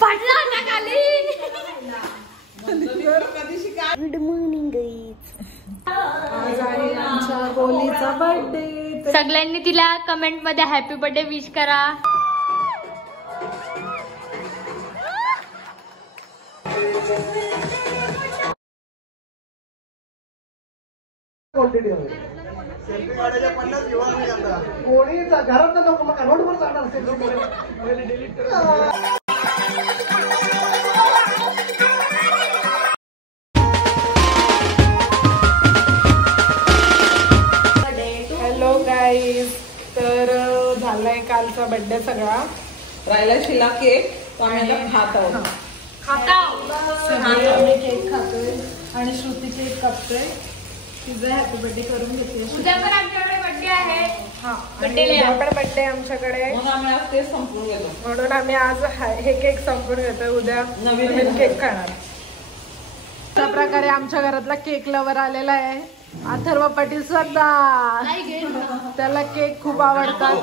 फाटला होता खाली. Good morning guys. आज आहे आमच्या गोलीचा बर्थडे. सगळ्यांनी तिला कमेंट मध्ये हॅपी बर्थडे विश करा. घरात रोडवर जाणार हॅलो गाईज. तर झालाय कालचा बर्थडे सगळा. राहिला शिला केक तो आम्ही आता खात आहोत. आम्ही केक खातोय आणि श्रुती केक कापतोय. तिचा हॅपी बर्थडे करून घेते. उद्या पण आमच्याकडे बर्थडे आहे. हा, उद्या पण बर्थडे आमच्याकडे. म्हणून आम्ही आज ते संपून गेलो. म्हणून आम्ही आज हे केक संपून घेतोय. उद्या नवीन केक खाणार. अशा प्रकारे आमच्या घरातला केक लवर आलेला आहे. अथर्व पाटील सुद्धा. त्याला केक खूप आवडतात.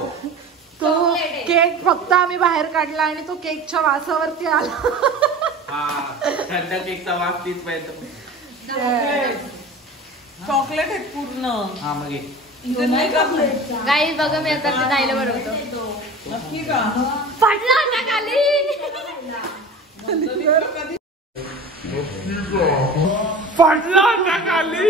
तो केक फक्त आम्ही बाहेर काढला आणि तो केकच्या वासावरती आला. केकचा वास तीच पाहिजे. चॉकलेट आहे पूर्ण. हा मग गाईज बघा मी आता जायला बनवतो. नक्की का फाटला होता खाली. फाटला होता खाली.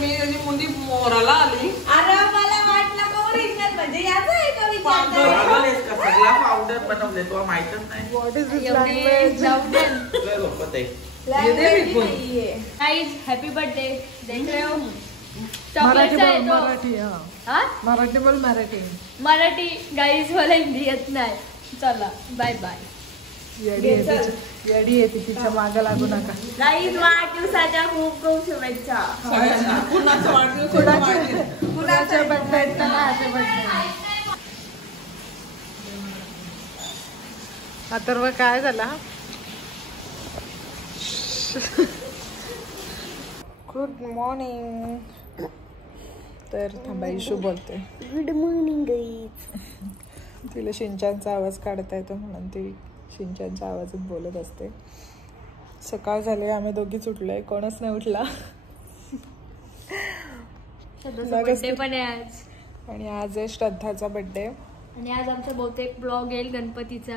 मी मुली मोराला आली. अरे मला वाटलं का ओरिजिनल म्हणजे याचा आहे का विचार. सगळा पावडर बनवले तुला माहितच नाही. What is this language. तुला झोपत आहे. Guys happy birthday. देख रहे हो मराठी चॉकलेट आहे बोल. तो. मराठी. हा, हा मराठी बोल. मराठी. मराठी. गाईज मला हिंदी येत नाही. चला बाय बाय. येडी येते तिच्या मागे लागू नका. गाईज वाढदिवसाच्या खूप खूप शुभेच्छा. कुणाचं वाढदिवस कुणाच्या बर्थडे आहेत का हॅपी बर्थडे. अथर्व काय झाला. Good morning. तर थांबा इशू बोलते. Good morning guys. तिला शिंचांचा आवाज काढता येतो म्हणून ती शिंचांच्या आवाजात बोलत असते. सकाळ झाली. आम्ही दोघीच उठलोय. कोणच नाही उठला. बर्थडे पण आहे आज. आणि आज आहे श्रद्धाचा बर्थडे. आणि आज आमचा बहुतेक ब्लॉग येईल गणपतीचा.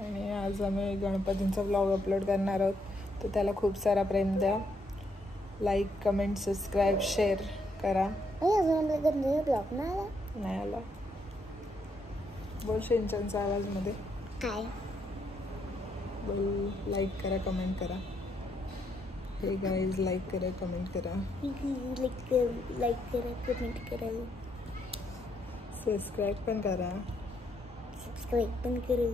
आणि आज आम्ही गणपतींचा व्लॉग अपलोड करणार आहोत. तर त्याला खूप सारा प्रेम द्या. लाईक कमेंट सबस्क्राईब शेअर करा. ब्लॉग नाही आला. बोल शिंचांचा आवाजमध्ये. काय बोल. लाईक करा कमेंट करा. हे गाईज लाईक करा कमेंट करा. लाईक करा कमेंट करा सबस्क्राईब पण करा. सबस्क्राईब पण करा.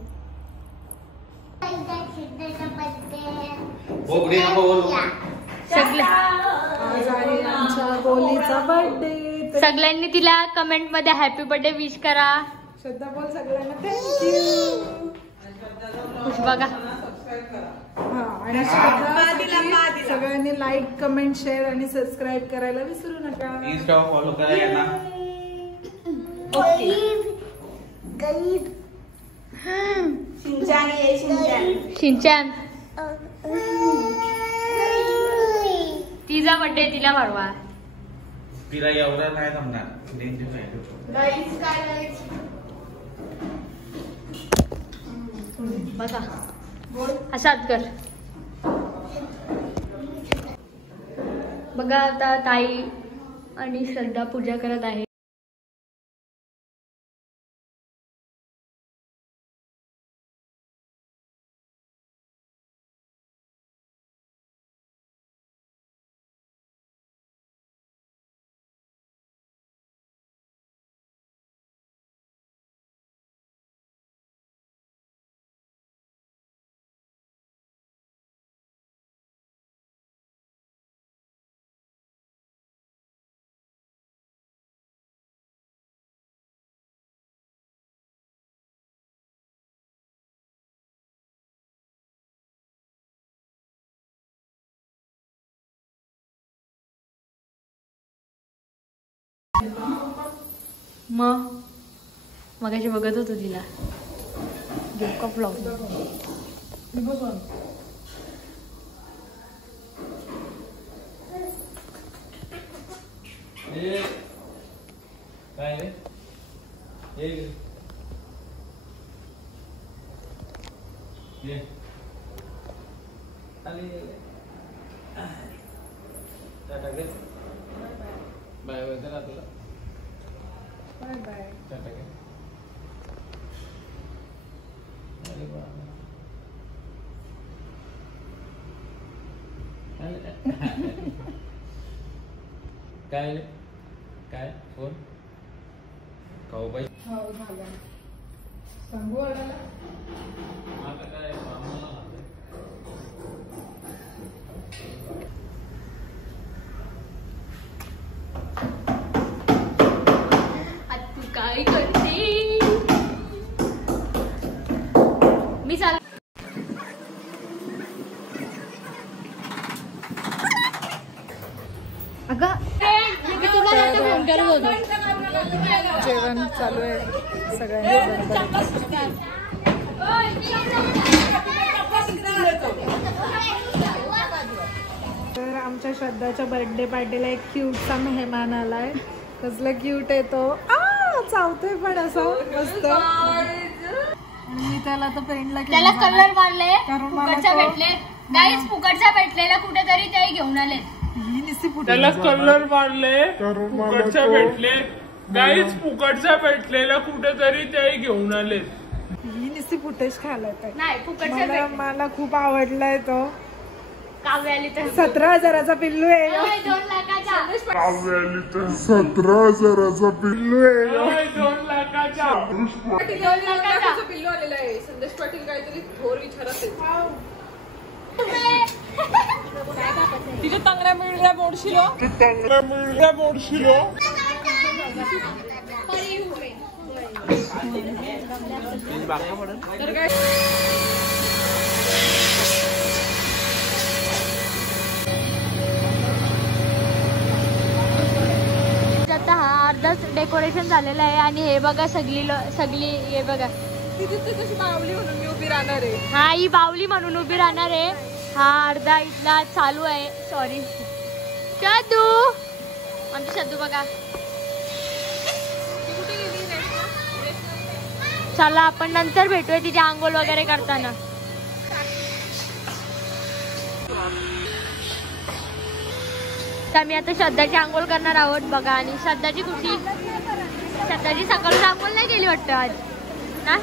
आज आहे आमच्या गोलीचा बर्थडे. सगळ्यांनी तिला कमेंट मध्ये हॅपी बर्थडे विश करा. श्रद्धा बोल सगळ्यांना थँक्यू. बघा हा, आणि श्रद्धा सगळ्यांनी लाईक कमेंट शेअर आणि सबस्क्राईब करायला विसरू नका. इंस्टा फॉलो करा यांना. शिंचान तिचा बर्थडे तिला वाढवा. तिला एवढं नाही जमणार. बघा असाच कर. बघा आता ताई आणि श्रद्धा पूजा करत आहे. मग अशी बघत होतो तिला घेऊ का ब्लॉग. काय रे ये आली टाटा घे बाय बाय करा तुला बाय बाय. टाटा घे. अरे बाबा काय रे काय फोन खाऊ बाई हो झालं. सांगू वाटायला आता काय मामाला हात आता तू काय करते. मी चाल अगं मी तुम्हाला आता फोन करत होतो. जेवण चालू आहे सगळ्यांचं. तर आमच्या श्रद्धाच्या बर्थडे पार्टीला एक क्यूटचा मेहमान आलाय. कसला क्यूट आहे तो. चावतोय पण असं मस्त. मी त्याला तर फ्रेंडला त्याला कलर मारले कारण मला फुकटचा भेटले गाईस. फुकटचा भेटलेला कुठेतरी ते घेऊन आले. त्याला कलर मारले फुकटच्या भेटले गाईच. फुकटच्या भेटलेला कुठेतरी ते घेऊन आले. ही नुसती फुटेज खायला नाही फुकटचा मला खूप आवडलाय तो. काव्य आली तर 17,000चा पिल्लू आहे. 2 लाखाचा 17,000चा पिल्लू आहे. 2 लाखाच्या 2 लाखाचा पिल्लू आलेला आहे. संदेश पाटील काहीतरी थोर विचारत तिच्या तांगड्या मिळल्या बोडशिलो तर काय आता हा अर्धाच डेकोरेशन झालेलं आहे. आणि हे बघा सगळी हे बघा तशी मावली म्हणून मी उभी राहणार आहे. हा ही बावली म्हणून उभी राहणार आहे. हा अर्धा इथला चालू आहे. सॉरी शद्दू आमची शद्दू बघा. चला आपण नंतर भेटूया तिची आंघोळ वगैरे करताना. तर मी आता श्रद्धाची आंघोळ करणार आहोत बघा. आणि श्रद्धाची कुठली श्रद्धाची सकाळी आंघोळ नाही केली वाटतं आज ना.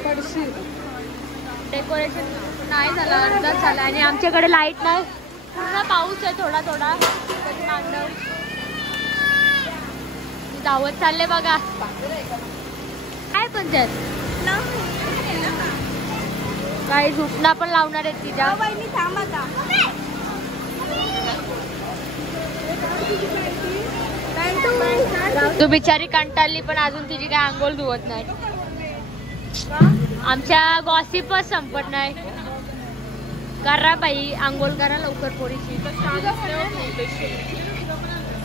डेकोरेशन नाही झालं अर्धा झाला. आणि आमच्याकडे लाईट नाही. पूर्ण पाऊस आहे थोडा थोडा. तांडव धावत चालले बघा. काय पण त्यात काही झुपणा पण लावणार आहेत तिच्या. तू बिचारी कंटाळली पण अजून तिची काय आंघोळ धुवत नाही. आमच्या गॉसिपच संपत नाही. करा बाई आंघोळ करा लवकर पोरीची.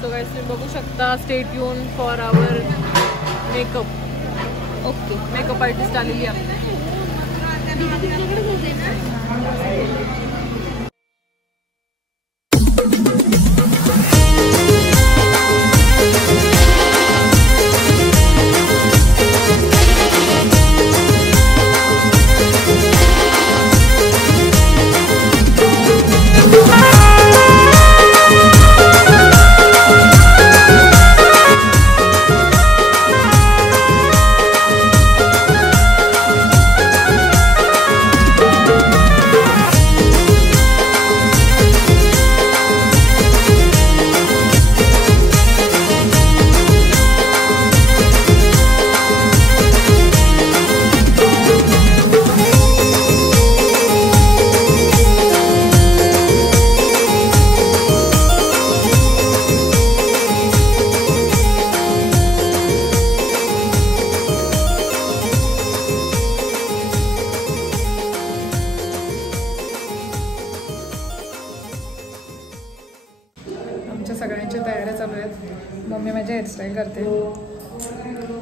सो गाइस तुम्ही बघू शकता. Stay tune for our makeup. Okay makeup artist आलेली आहे. हेअरस्टाईल करते.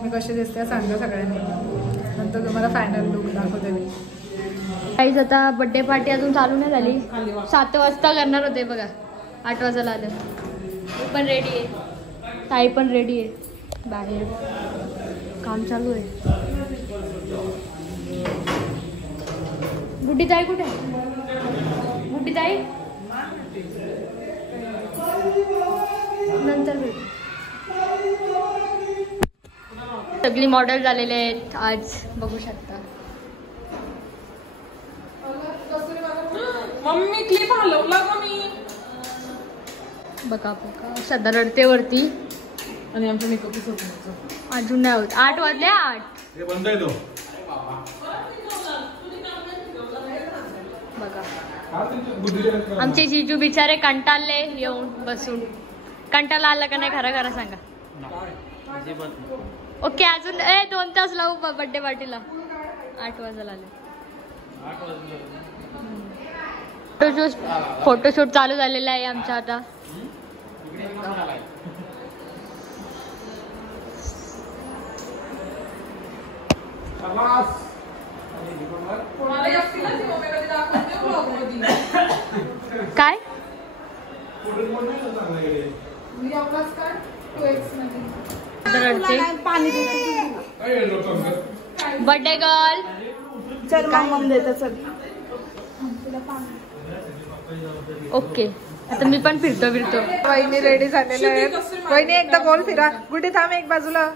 मी कशी दिसते सांगा सगळ्यांनी, नंतर तुम्हाला फायनल लुक दाखवते मी. काहीच आता बर्थडे पार्टी अजून चालू नाही झाली. 7 वाजता करणार होते बघा, 8 वाजायला आलं. मी पण रेडी आहे, ताई पण रेडी आहे. बाहेर काम चालू आहे. गुड्डी ताई कुठे आहे? गुड्डी ताई नंतर भेटू. सगळी मॉडेल झालेले आहेत आज, बघू शकता. मम्मी क्लिप हलवला का मी? बघा बघा श्रद्धा रडते वरती. आणि आमच्या मेकअप अजून नाही होत, 8 वाजले. 8 बघा आमचे जिजू बिचारे कंटाळले येऊन बसून. कंटाळा आला का नाही खरं खरं सांगा. ओके अजून 2 तास लावू बर्थडे पार्टीला. 8 वाजायला आले. फोटोशूट चालू झालेला आहे आमचा आता. काय बर्थडे गर्ल चल मग देतो. चल ओके आता मी पण फिरतो. वहिनी रेडी झालेल्या आहेत. वहिनी एकदा गोल फिरा. गुड्डी थांब एक बाजूला.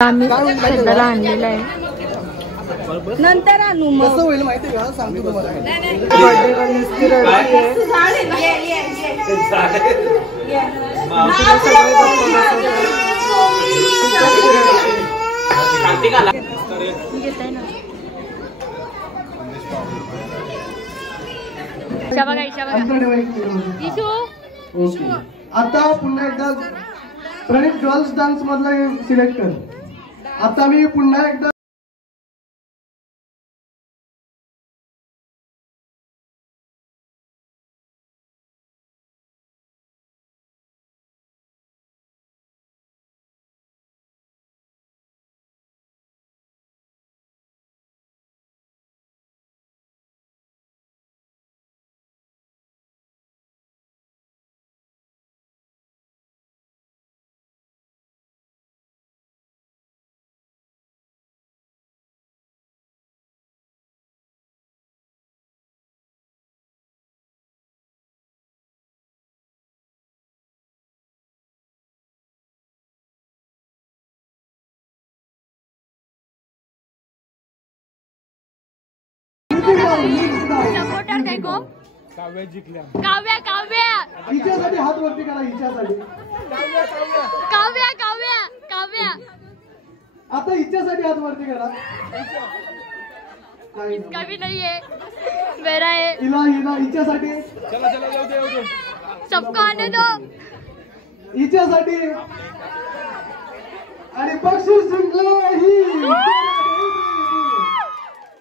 आम्ही श्रद्धाला आणलेला आहे. नंतर आणू मग. कसं होईल माहिती का, सांगतो तुम्हाला. आता पुन्हा एकदा प्रणित गर्ल्स डान्स मधला सिलेक्ट कर. आता मी पुन्हा एकदा सपोर्टर देखो. काव्या जिंकल्या. काव्या हिच्यासाठी हात वरती करा. हिच्यासाठी काव्या आता हिच्यासाठी हात वरती करा. इसका भी नहीं है, मेरा है. हिला हिच्यासाठी. चला जाऊ दे. सबको आने दो. हिच्यासाठी. आणि बक्षीस जिंकलं ही.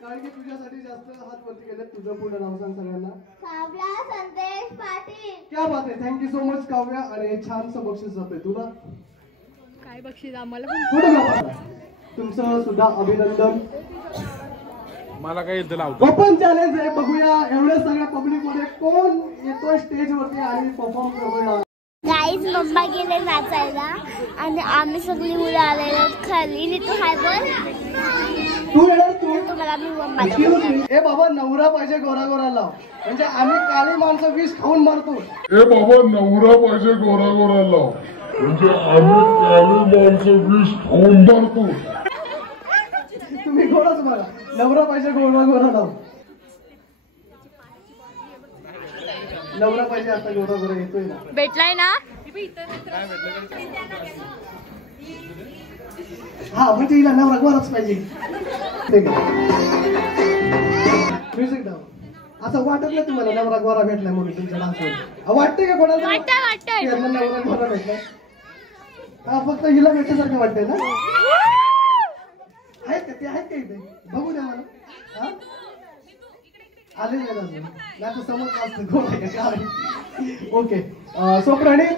कारण की तुझ्यासाठी जास्त हात वरती केले. तुझं पूर्ण नाव सांग सगळ्यांना. काव्या संदेश पाटील. क्या बात आहे. Thank you so much Kavya. आणि हे छानसं बक्षीस जातंय तुला. काय बक्षीस आम्हाला तुमचं सुद्धा अभिनंदन. मला काय येतं लावतो. ओपन चॅलेंज आहे. बघूया एवढ्या सगळ्या पब्लिक मध्ये कोण येतोय स्टेज वरती आणि परफॉर्म करूया. गाईज मम्मा गेले नाचायला आणि आम्ही सगळी मुलं आलेलो खाली. नी तू हाय बोल. तू येणार. तू तुम्हाला मी मम्मा. ए बाबा नवरा पाहिजे गोरा गोरा लाव. म्हणजे आम्ही काळी माणसं विष खाऊन मारतो. ए बाबा नवरा पाहिजे गोरा गोरा लाव. म्हणजे आम्ही काळी माणसं विष खाऊन मारतो. तुम्ही गोराच मारा. नवरा पाहिजे गोरा गोरा लाव. नवरा पाहिजे आता गोरा गोरा येतोय ना. भेटलाय ना. हा म्हणजे हिला नवरा गोराच पाहिजे. म्युझिक डाव. असं वाटत नाही तुम्हाला नवरा गोरा भेटलाय म्हणून तुमच्या डान्सवर? वाटतंय का कोणाला? वाटतंय यांना नवरा गोरा भेटलाय? हा फक्त हिला भेटल्यासारखं वाटतंय ना? आहेत का ते? आहेत का इथे? बघू द्या मला. हा आले नाही अजून, नाही समज असतं कोण आहे का काय. ओके सो प्रणीत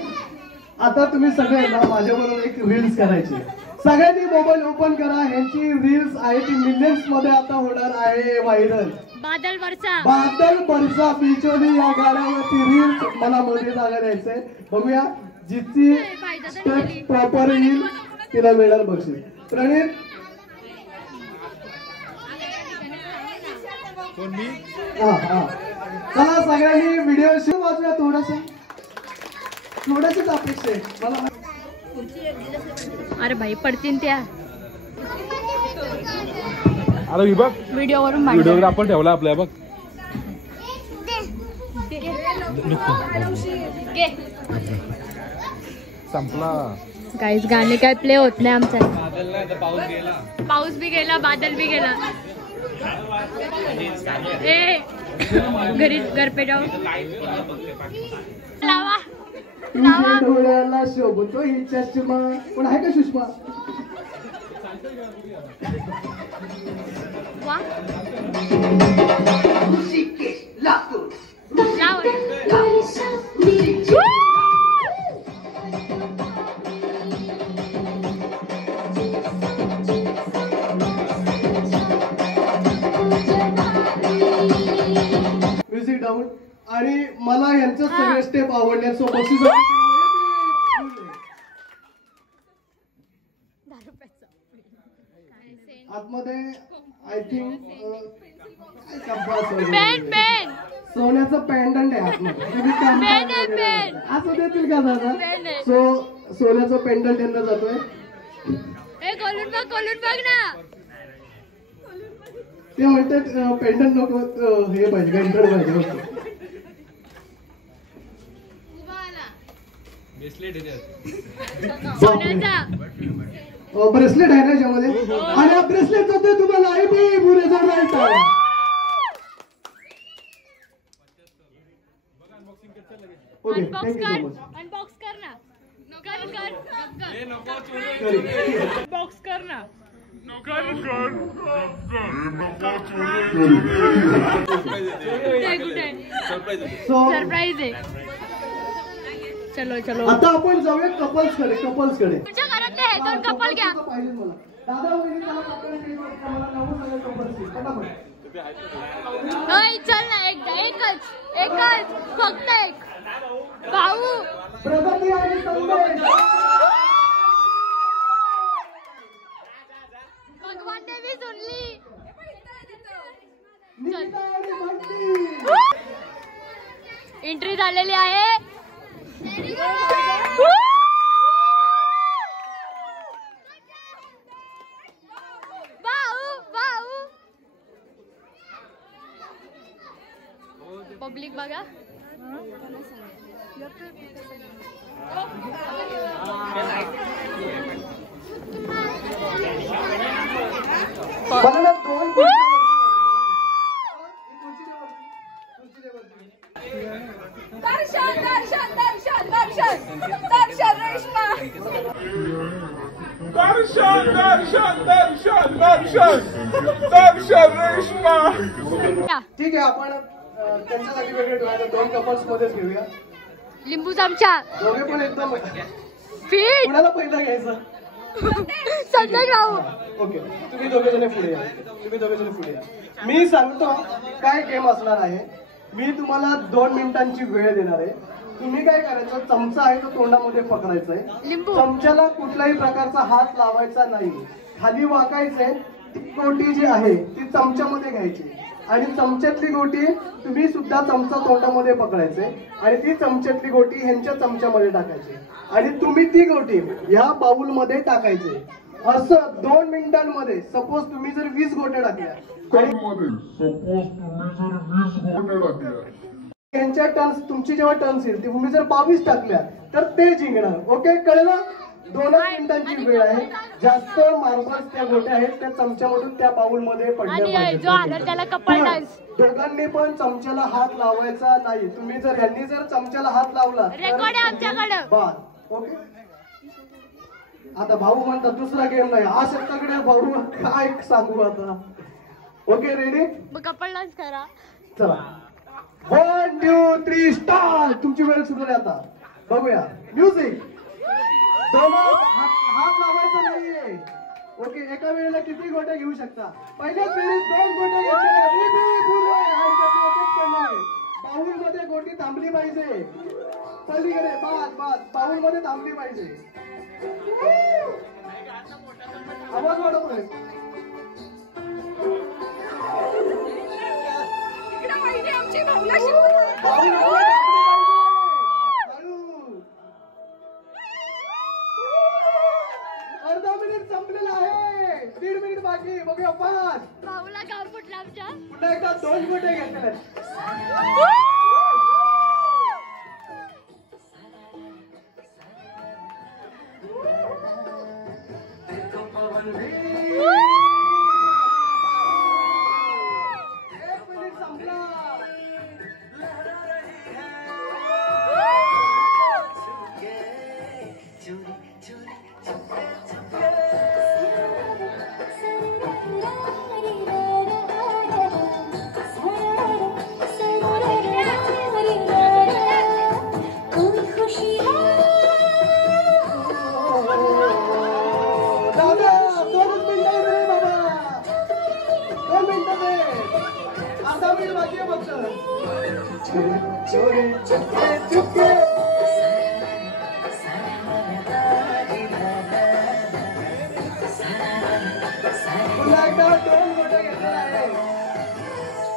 आता तुम्ही सगळे ना माझ्याबरोबर एक रील्स करायची. सगळ्यांनी मोबाईल ओपन करा. ह्यांची रील्स आहे ती मिलियन्स मध्ये आता होणार आहे व्हायरल. बादल बरसा पिचोली या गाण्यावरती रील्स मला मध्ये जागा द्यायचंय. बघूया जिची स्टेप प्रॉपर येईल तिला मिळणार बक्षीस. प्रणीत हा हा चला सगळ्यांनी व्हिडिओ शिव वाजूया. थोडंसंच अपेक्षा आहे मला. अरे भाई पडतीन त्या अरे ही बघ व्हिडिओ वरून व्हिडिओग्राफर ठेवला आपल्या बघ. संपला गाईज. गाणे काय प्ले होत नाही आमच्या. पाऊस भी गेला बादल भी गेला. ए घरी घर पे जाऊ. लावा लावा. डोळ्याला शोभतो ही चष्मा. पण आहे का सुषमा? वा म्युझिक डाऊन. आणि मला यांचं सगळे स्टेप आवडले. सो बक्षीस आतमध्ये आय थिंक सोन्याचं पॅन्डंट आहे आतमध्ये. असं देतील का दादा? सो सोन्याचं पेंडंट यांना जातोय. बघ ना. ते म्हणतात पेंडंट नको हे पाहिजे घंटड पाहिजे. ब्रेसलेट आहे ना याच्यामध्ये. आणि हा ब्रेसलेट जातोय तुम्हाला. आई बाई पुरे जण okay thank you so much. Unbox कर ना. बॉक्स कर ना. सरप्राईज आहे. चलो चलो आता आपण जाऊया कपल्सकडे. तुमच्या घरातले आहे दोन कपल घ्या. पाहिजे मला दादा वहिनी त्याला मला नवं सगळं कपल्स फटाफट. चल ना एकच फक्त एक. भाऊ प्रगती आणि संदेश. भगवान ने भी सुन ली. निकिता आणि भक्ती. एंट्री झालेली आहे. पब्लिक बघा. मला दोन ठीक आहे. आपण त्यांच्यासाठी वेगळे ठेवायला दोन कपल्स मध्येच घेऊया. लिंबू चमचा. दोघे पण एकदम फीट. कुणाला पहिला घ्यायचं? संध्याकाळ. ओके तुम्ही दोघे जण पुढे या. मी सांगतो काय गेम असणार आहे. मी तुम्हाला 2 मिनिटांची वेळ देणार आहे. तुम्ही काय करायचं, चमचा आहे तो तोंडामध्ये पकडायचा आहे. चमच्याला कुठल्याही प्रकारचा हात लावायचा नाही. खाली वाकायचंय. ती गोटी जी आहे ती चमच्यामध्ये घ्यायची आणि चमच्यातली गोटी तुम्ही सुद्धा चमचा तोंडामध्ये पकडायचे आणि ती चमच्यातली गोटी ह्यांच्या चमच्यामध्ये टाकायची आणि तुम्ही ती गोटी ह्या बाउल मध्ये टाकायची. असं 2 मिनिटांमध्ये. सपोज तुम्ही जर 20 गोट्या टाकल्या त्यांच्या टर्न्स, तुमची जेव्हा टर्न्स येईल तुम्ही जर 22 टाकल्या तर ते जिंकणार. ओके कळलं? 2 मिनिटांची वेळ आहे. जास्त मार्बल्स त्या गोट्या आहेत त्या चमच्यामधून त्या बाउल मध्ये पडल्या आणि जो आला त्याला कपल डान्स. दोघांनी पण चमच्याला हात लावायचा नाही. तुम्ही जर यांनी जर चमच्याला हात लावला रेकॉर्ड आहे आमच्याकडे. बस ओके. आता भाऊ म्हणतात दुसरा गेम नाही. अशक्तकडे भाऊ काय सांगू आता. Okay ready. मग कपल डान्स करा. चला 1 2 3 स्टार्ट. तुमची वेळ सुरू आहे आता. बघूया म्युझिक. दोन हात लावायचा नाहीये. ओके. एका वेळेला किती गोट्या घेऊ शकता. पहिल्या फेरीत 2 गोट्या घेतल्या. बाउल मध्ये गोटी थांबली पाहिजे. पलीकडे बाद बाउल मध्ये थांबली पाहिजे. आवाज वाढवतोय. अर्धा मिनिट संपलेला आहे. 1.5 मिनिट बाकी. बघूया. 5 भाऊला काम फुटलं आमच्या. पुन्हा एकदा 2 गोट्या घेतल्या.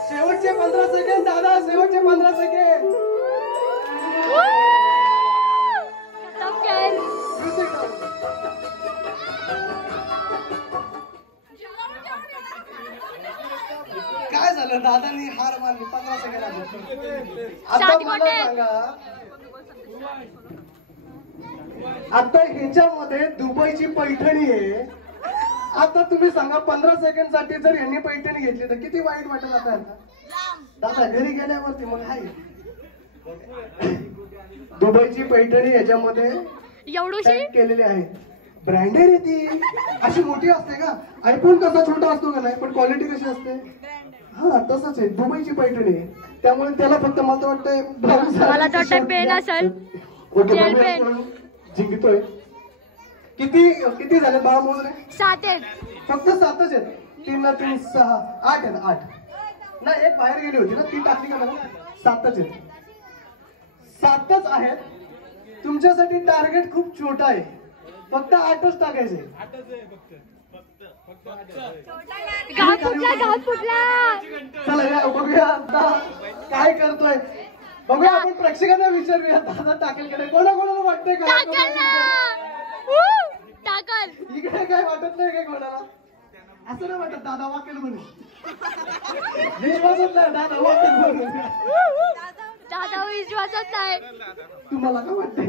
शेवटचे 15 सेकंड दादा. शेवटचे 15 सेकंड. काय झालं. दादानी हार मानली. 15 सेकंड आता मला सांगा. आता ह्याच्यामध्ये दुबईची पैठणी आहे. आता तुम्ही सांगा 15 सेकंड साठी जर यांनी पैठणी घेतली तर किती वाईट वाटेल आता. दादा घरी गेल्यावरती मग आहे. दुबईची पैठणी याच्यामध्ये एवढीशी केलेली आहे. ब्रँडेड आहे ती. अशी मोठी असते का. आयफोन कसा छोटा असतो का नाही पण क्वालिटी कशी असते. हा तसंच आहे. दुबईची पैठणी आहे. त्यामुळे त्याला फक्त मला वाटतंय पेन असेल. जेल पेन जिंकतोय. किती झाले बाळा मोजले. 7 आहेत. फक्त 7च आहेत. 3 3 6 8 आहेत. 8 नाही. एक बाहेर गेली होती ना ती टाकली का मला. 7च आहेत. 7च आहेत. तुमच्यासाठी टार्गेट खूप छोटा आहे. फक्त 8च टाकायचे. घात फुटला. चला या बघूया आता काय करतोय. बघूया आपण प्रेक्षकांना विचारूया दादा टाकेल का नाही. कोणाकोणाला वाटतंय का. टाकल. इकडे काय वाटत नाही काय कोणाला. असं नाही वाटत दादा वाकेल म्हणून. विश्वासच नाही दादा वाकेल म्हणून. दादा विश्वासच नाही. तुम्हाला काय वाटतंय.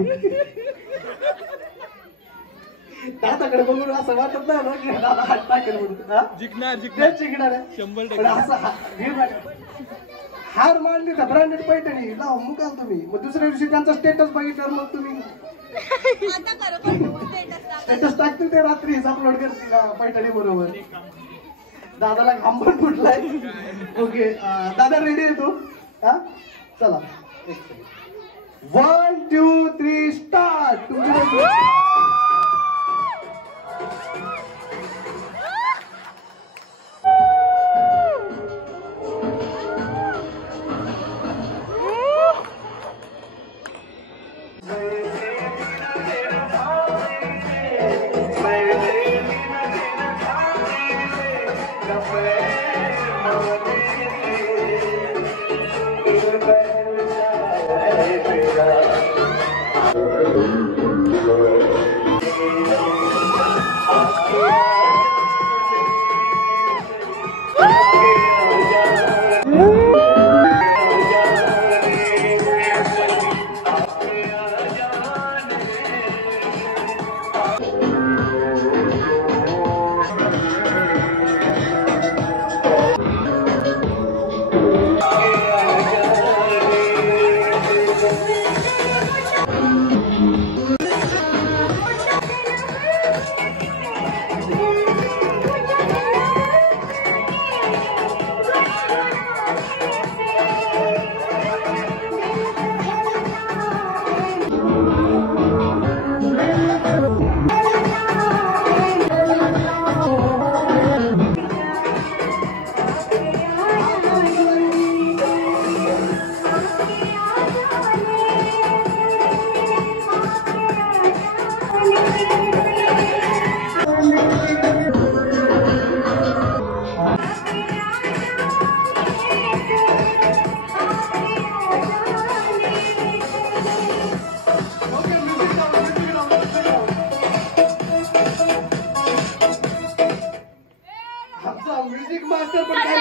दादाकडे बघून असं वाटत नाही ना की दादा हात टाकेल म्हणून. जिंकणार आहे 100%. असं हार मांडली तर ब्रँडेड पैठणी लाव मुकाल तुम्ही. मग दुसऱ्या दिवशी त्यांचा स्टेटस बघितल्यावर मग तुम्ही स्टेटस टाकतील ते रात्री अपलोड करतील पैठणी बरोबर. दादाला घाम पण फुटलाय. ओके दादा रेडी आहे तू. हा चला 1 2 3 स्टार्ट. तुमची असते पण काही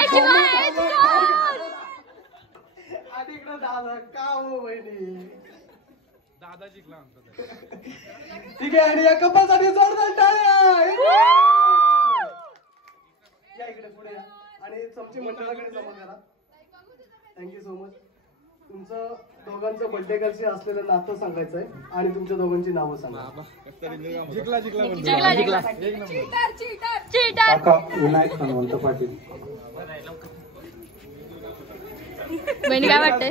आणि इकडं दादा का हो बहिणी दादा जिंकला आमचा. ठीक आहे आणि या कपासाठी जोरदार टाळ्या. या इकडे पुढे या आणि चमचे मंडळाकडे जमा करा. Thank you so much. तुमचं दोघांचं बर्थडे गर्लशी असलेलं नातं सांगायचं आहे आणि तुमच्या दोघांची नावं सांगा. काका विनायक हनुमंत पाटील. बहिणी काय वाटतंय?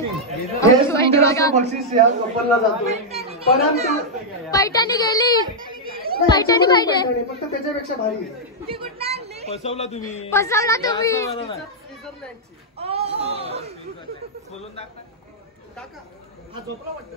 हे सुंदर बक्षीस या कपलला जातोय परंतु पैठणी गेली. पैठणी पाहिजे. फक्त त्याच्यापेक्षा भारी फसवला तुम्ही. फसवला तुम्ही. बोलून दाखवा. हा झोपला वाटतं.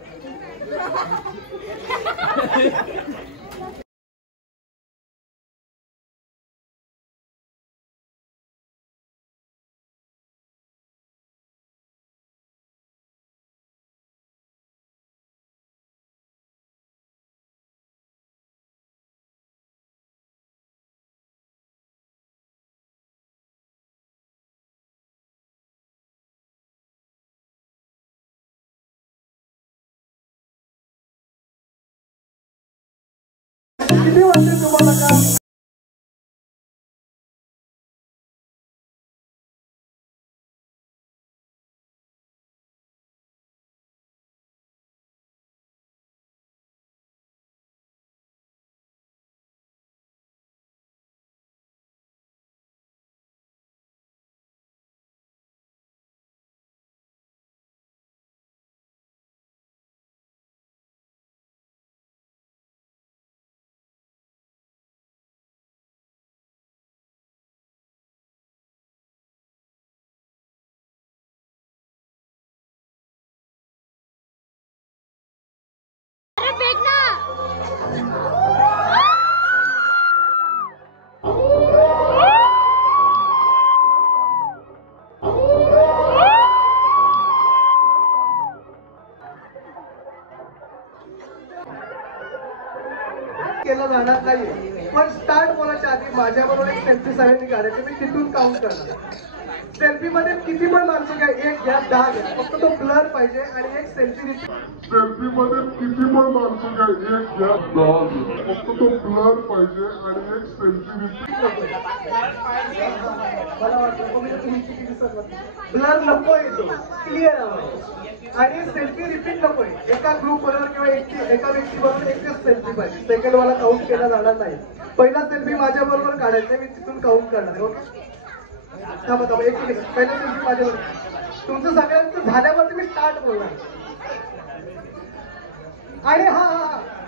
किती वाटते तुम्हाला का? केलं जाणार नाही पण स्टार्ट बोलायच्या आधी माझ्याबरोबर एक सेल्फी सगळ्यांनी काढायची. मी तिथून काउंट करणार. सेल्फी मध्ये किती पण माणसं घ्या, 1 घ्या 10 घ्या, फक्त तो ब्लर पाहिजे आणि एक सेल्फी सेल्फी मध्ये किती पण माणसं घ्या, 1 घ्या 10 घ्या, फक्त तो ब्लर पाहिजे आणि एक सेल्फी मला वाटतं तुम्ही किती दिसत ब्लर नको येतो क्लिअर हवं आणि सेल्फी रिपीट नकोय. एका ग्रुप बरोबर किंवा एका व्यक्ती बरोबर एकच सेल्फी पाहिजे. सेकंड वाला काउंट केला जाणार नाही. पहिला सेल्फी माझ्या बरोबर काढायचा, मी तिथून काउंट करणार. ओके थांबा थांबा एक मिनिट. पहिला सेल्फी माझ्यावर. तुमचं सगळ्यांचं झाल्यावरती मी स्टार्ट बोलणार. आणि हा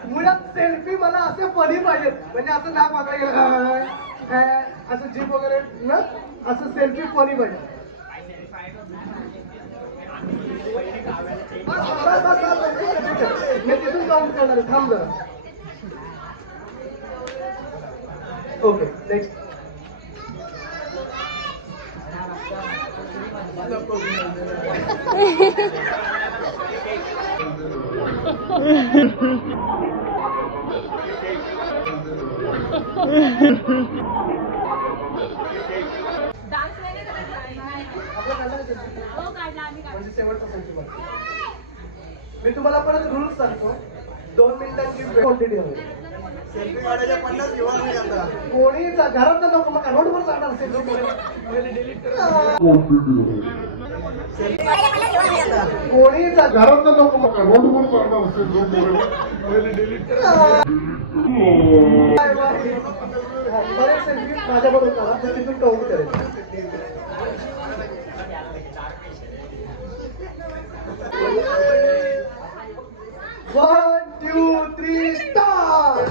मुळात सेल्फी मला असे फनी पाहिजेत, म्हणजे असं नाक मागला गेलं असं जीप वगैरे ना, असं सेल्फी फनी पाहिजे. मी तिथून काउंट करणार. थांब जरा. Okay next. म्हणजे शेवटचा सेल्फी. मी तुम्हाला परत रूल्स सांगतो. 2 मिनिटांची क्वांटिटी हवी. सेल्फी काढायच्या 50 घेऊन नाही आता. कोणी घरात नको मग रोडवर जाणार सेल्फी. कोणी घरात नको मग रोडवर जाणार सेल्फी. बरेच सेल्फी माझ्याबरोबर करा, तिथून काउंट करायचं. One, 2, 3, start!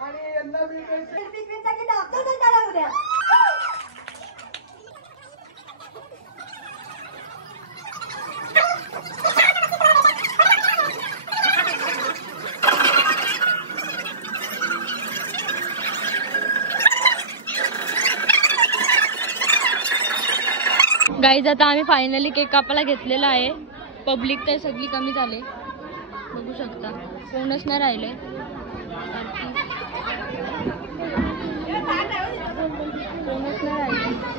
आणि यांना मी गाईज आता आम्ही फायनली केक कापायला घेतलेला आहे. पब्लिक तर सगळी कमी झाले, बघू शकता कोणच नाही राहिले. कोणच नाही राहिले.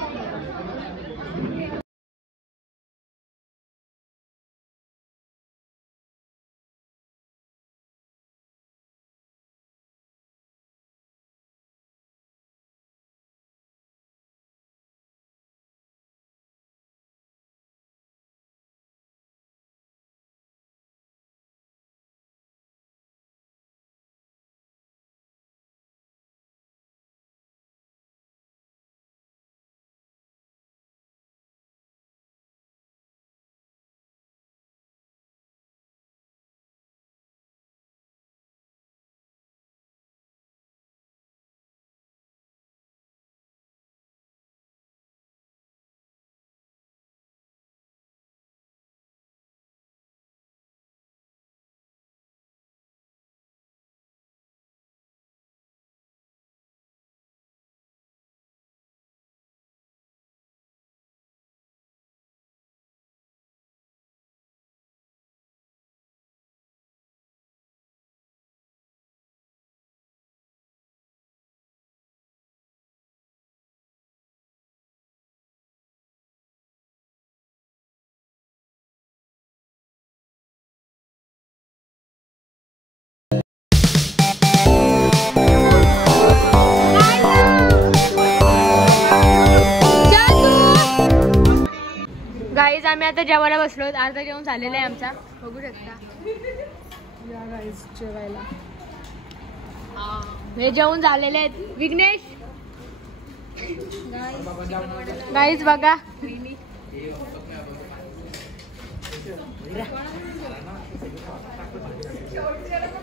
गाईज आम्ही आता जेवायला बसलो. अर्धा जेवण झालेलं आहे आमचा, बघू शकता. या गाईज जेवायला. हे जेवण झालेले आहेत. विघ्नेश गाईज बघा,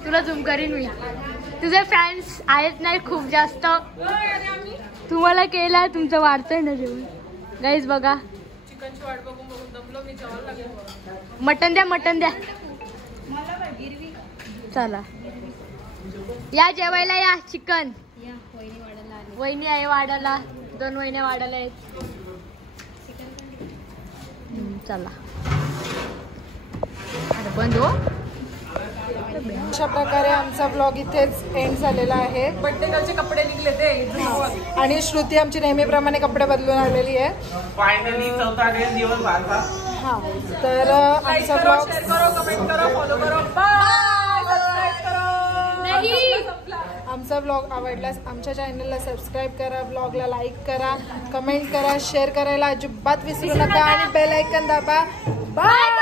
तुला झूम करीन मी. तुझे फॅन्स आहेत नाही खूप जास्त, तुम्हाला केला तुमचं वाढतंय ना जेवण. गाईज बघा, मटन द्या, मटन द्या. चला या जेवायला या. चिकन वहिनी आहे वाढायला, 2 वहिन्या वाढायला आहेत. चला बंद हो. अशा प्रकारे आमचा ब्लॉग इथेच एंड झालेला आहे. बर्थडे गर्लचे कपडे निघले ते, आणि श्रुती आमची नेहमीप्रमाणे कपडे बदलून आलेली आहे. फायनली 4था दिवस भारतात. हा, तर आमचा ब्लॉग शेअर करो, कमेंट करो, फॉलो करो, बाय, सबस्क्राइब करो. आमचा ब्लॉग आवडल्यास आमच्या चॅनलला सबस्क्राईब करा, ब्लॉगला लाईक करा, कमेंट करा, शेअर करायला अजिबात विसरू नका आणि बेल आयकॉन दाबा. बाय.